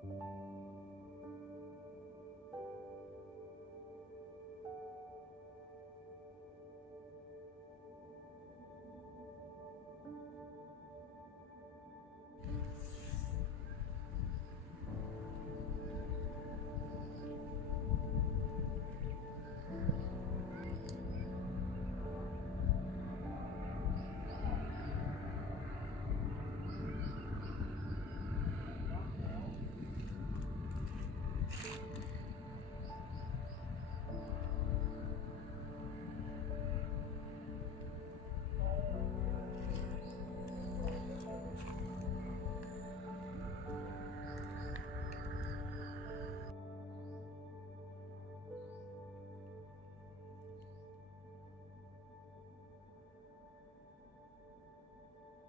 Thank you.